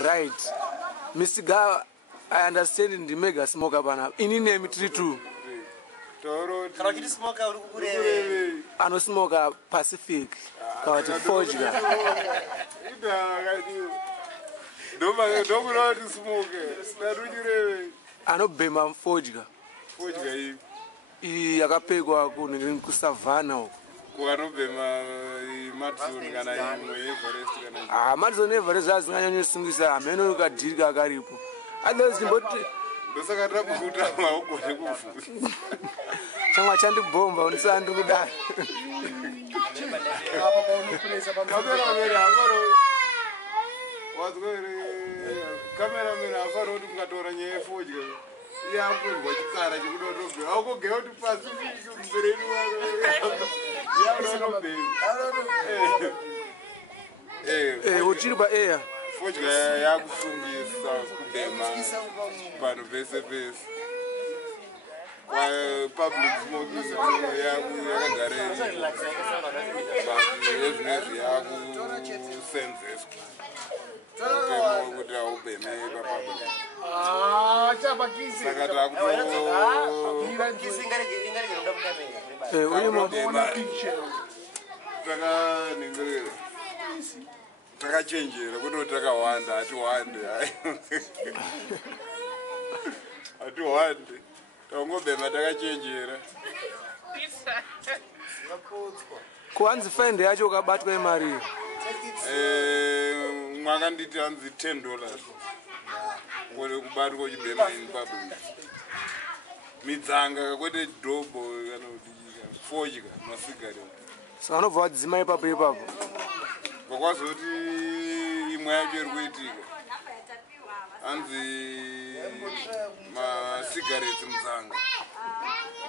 Right. Mr. Ga, I understand in the mega smoker bana. In name 32. Ano smoker Pacific. Kawati Forge. Ano bema Forge. Yakapegwa ku savana uko. Kuarobema Madison kana imwe Everest kana. Madison Everest azinganya sungisa ameno kadhirika akaripo. Others ndimboti ndosaka kukuta maogone kufu. Chama chandibomba unisandi kudai. Kamera mera afaro kuti kungatora nyaya yefodya yakundwa chikara chekudotobve aukogea kuti Pacific mbereni wako uchiri paeya fodya yakusungisa kubhema panhu pese pese public smoking yakagare ezvinezvi yakusenzeswa kuti aubheme papublic saka takaningirira takachenjera kutoti takawanda hatiwande taungobhema takachenjera kuhanzi fende yacho ukabatwa imari mwakanditi hanzi $10 kole kubatwa uchibhema in public midzanga kwete dhobho kana kuti fodya masigareti saka unobva wadzima ipapo ipapo kwakwazoti imwe yacho iri kuitika hanzi masigareti mudzanga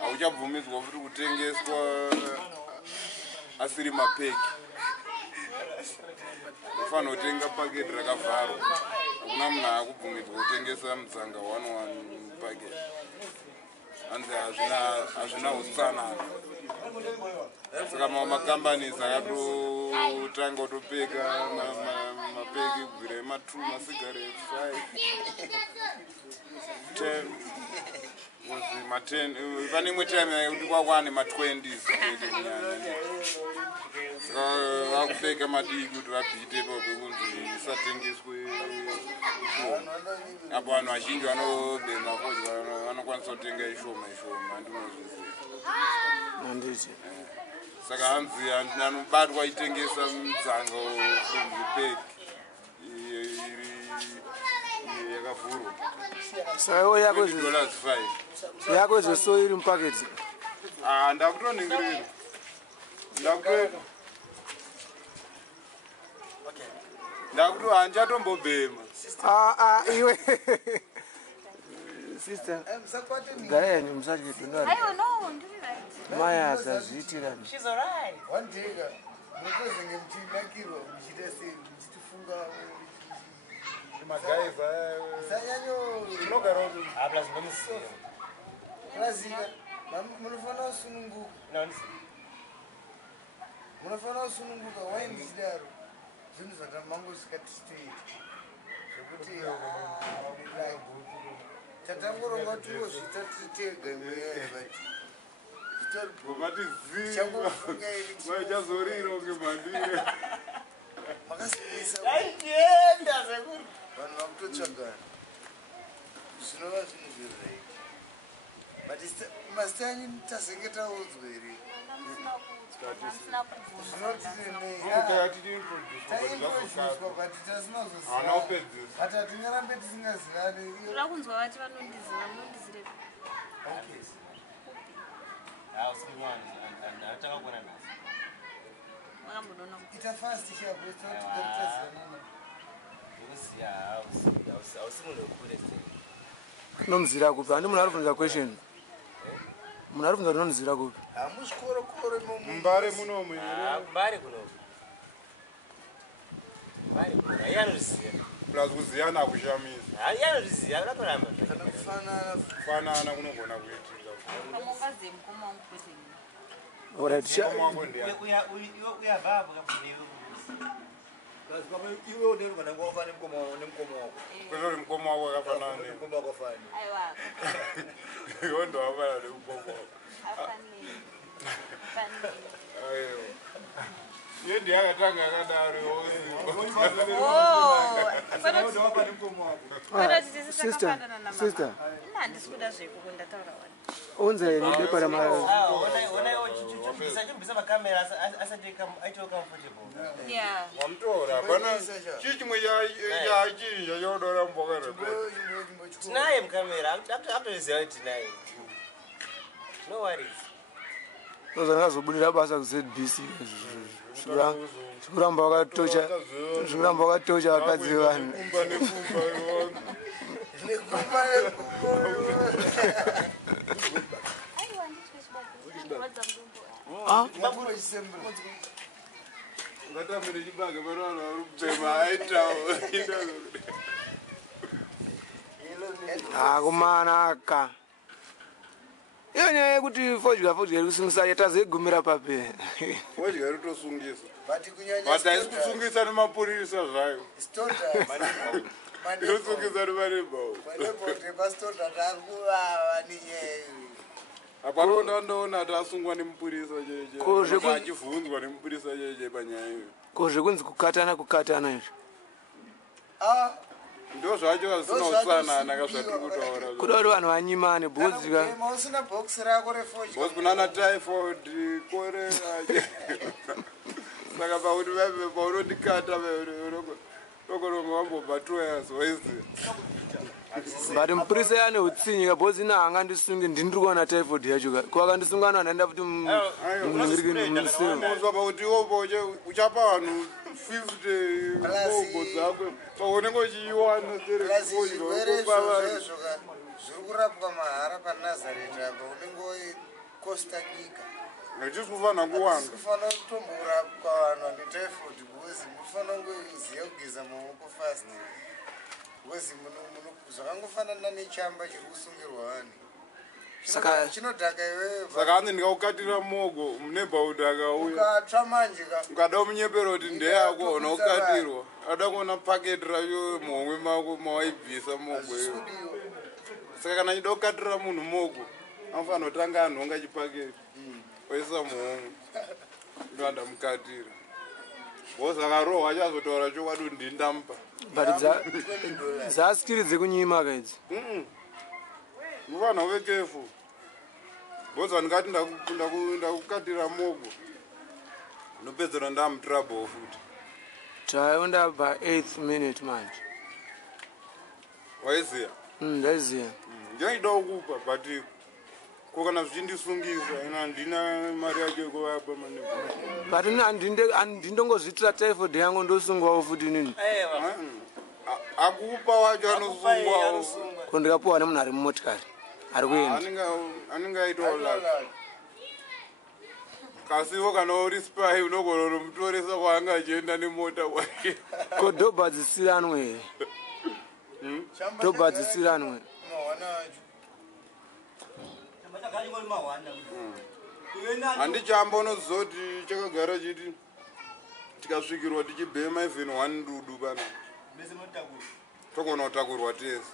hauchabvumidzwa futi kutengeswa asiri mapeki ufanira kutenga paketi rakavharwa hakuna munhu akubvumidzwa kutengesa mudzanga 1 paketi hanzi hazvina utsanana saka makambani akatotanga kutopeka mapeki kubvira ema2 masigareti 5 10 pane imwe time yekuti kwakwane ma20s saka vakupeka madiki kuti vabhite ipapo pekunzi isatengeswe ishoma apo vanhu vazhinji vanobhema fodya vanokwanisa kutenga ishoma handiti saka hanzi anobatwa aitengesa mudzanga from the peki yakavhurwa saka iwo $5 yako zveso iri mupaketi ndakutoningirira ndakuti handichatombobhema iwe sister gayanyu musachidondari maya akazviitirani munofana kusununguka wainzidaro zvinhu zvatamangosikati straight zvekuti tatangoronga kuti wozvita titega imweyayo vachazorira unge mandire makasiisaaienda zvekuri vanhu vakutotsvagana zvinova zvinhu zvezvaita but masita anyu tasenge taudzwa here hati hatingarambe tisingazivani rakunzwa vati vanondizire ita fast nomuzira kupi handi munhu ari kubvunza question munhu ari kubvunza kuti nonzira kupi hamuskorokore mbare munomu plus kuziyana hakushamisa kana kufanana kunogona kuitika Kazi kama iwe ndio kana ngofa ni mkomo wako. Kwa mkomo wako akafanana nini? Mkomo wako fani. Aiwa. Hiyo ndo hapa ndio mkomo wako. Afani. Afani. Ayo. Yeye ndiye akatanga akadari wosi. Oh. Ndio hapa ni mkomo wako. Kwenda sisi Sister, sakapanda na mama. sister. Nandi sikuda zvekukunda taura wani. Unze ni depa la mara. Bisa makamera asajeka aito comfortable. Yeah. Wamtora bana chichimwe ya chinja yodora mbokera. Tinaye mkamera after tinaye. No worries. Unze ngazobudira basa ku ZBC. Shuramba wakatocha. Shuramba wakatocha wakadzi vanhu. Kumba nekumba yo. Nekumba. Aiwa nditwe wadza mdumbo. Ah, Maburo December. Ngata mire chibage barano rubema aitawo. akumanaka. Iyo nyaya yekuti fodya kusungisa yatazegumira pape. Fodya rutosungisa. But kunyanya. But aiskusungisa nemapurisa zvayo. Stota. Yosungisa nemarebo. Marebo pastor takuva niye. Aparo ndandoona tasungwa nemupurisa jeje. Achivhunzwa nemupurisa jeje panyaya iyo. Kozve kunzi kukatana izvo. Ah. Ndo zvacho zvisina utsanana kazvatiri kutaura. Kuda kuti vanhu vanyimane bhodzika. Usina box rako refodya. Boss kunana typhoid kore. Saka pauti vabe paunondikata rokorongo wambobva 2 years waisi. But mupurisa yane utsinyi bhodzi ina angandisungi ndiri kuona typhoid yacho. Kwakandisunga vanhu anaenda kuti Muzwa pauti iwopo uchapa vanhu 50 mbogo dzakwe paunenge uchiiwana zvirwere zviri kurapwa mahara paNazareth apa unenge kosta nyika. Nditisi kufanira kuwanga. Kufanira kutomborapwa vanhu vane typhoid because mufanira kungoziva kugeza maoko fast. Because zvakangofanana nechamba chiri kusungirwa vanhu. Saka chinodhaka iwewe. Saka hanzi ndikakukatira mogo munebhaudhi akauya. Ukatsva manje ka. Ukada munyepero kuti ndeyako unokatirwa. Ada kuona paketi rayo muhomwe mako mawaibvisa mogo iyo. Saka kana chida kukatira munhu mogo anofanira kutanga anhonga chipaketi. Oisa muhomwe. Ndoanda mukatira. Saka roho achazotaura chokwadi kuti ndindamupa. but dzaskiri dzekunyimaka idzi. Muvanhu uve careful. Boza ndikati ndakukatira mogo. Ndopedzera ndamutrable futi. Taenda pa 8th minute manje. Waiziya? Ndaiziya. Ndinoda kukupa but kokana zvichindisungisa ina ndina mari yacho yekuvapa manebo. But handindongozvitira typhoid yangu ndosungwawo futi nini. Akupa wacho anosungwawo. Kundikapuwa nemunhu ari mumotikari. Ari kuenda. Anenge aitawo lati. Kasiwo kana uri spy unogona kumutoresa kwaanga achienda nemota kwake. Ko dhobha dzisiranwe here. Dhobha dzisiranwe. Handichamba unozoti chakagara chiti tikasvikirwa tichibhema even 1 ndudu pana. Togona kutakurwa tese.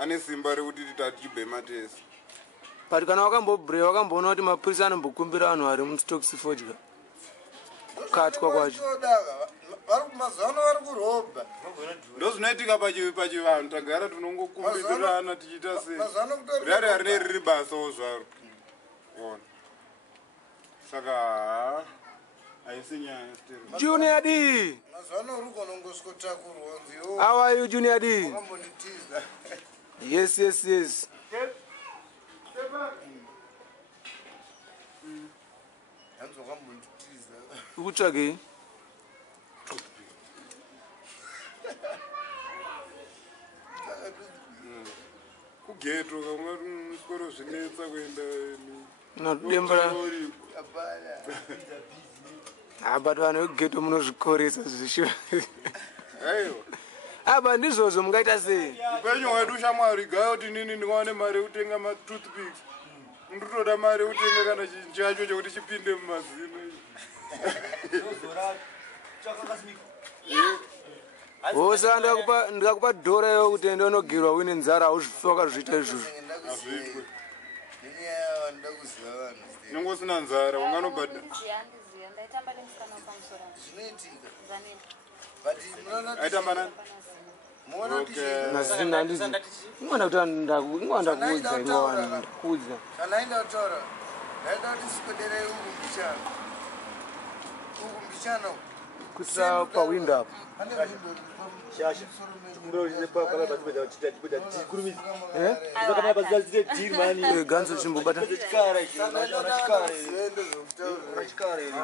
Ane simba rekuti tichibhema tese. But kana wakambobhuya wakamboona kuti mapurisa anombokumbira vanhu vari mustokisi fodya. Kukatwa kwacho. Mazano vari kurobha. Ndozvinoitika pachivanhu tagara tinongokumbirana tichiita sei. Rari harine riri basawo zvaro. Saka haisi nyaya still. Junior D. Mazano uri konongoskotakurwa nziyo. How are you, Junior D? Wakambonditiza. Yes. Hanzi wakambonditiza. Ukutsvagei? Kugeto kamwe skoro zvinetsa kuenda Nadembra. But vanhu vegeto munozvikoresa zvisho. Aiwa. Aba ndizvozvo mungaita sei? Upenyu hwedu shamwari gaya kuti nini ndikawane mari yekutenga matoothpicks. Ndinotoda mari yekutenga kana chinhu chacho chekuti chipinde mumazino. Osa ndikakupa dhora yo kuti ende unogirwa uine nzara hauzvifoka zviita izvozvo. Hazviitwi. nenyaya yavanoda kuziva vanhu Nyangwe usina nzara unganobhadha. zvinoitika but munoona Aitamba nani? muona kuti Nazvina handizi. Ingwana kuti ingwanda kuudza ingwana ndakuudza. kana aenda kutaura ndaida kuti sikoderei ukumbichana Kusa pawindow apo. pane vindo Shasha. Murori pakala batipedza chipedza chikurumidza. Eh? Pakala deal mani. Ganzo chimbobata. Chikara iki. ziendo zvokutaurira Chikara iki.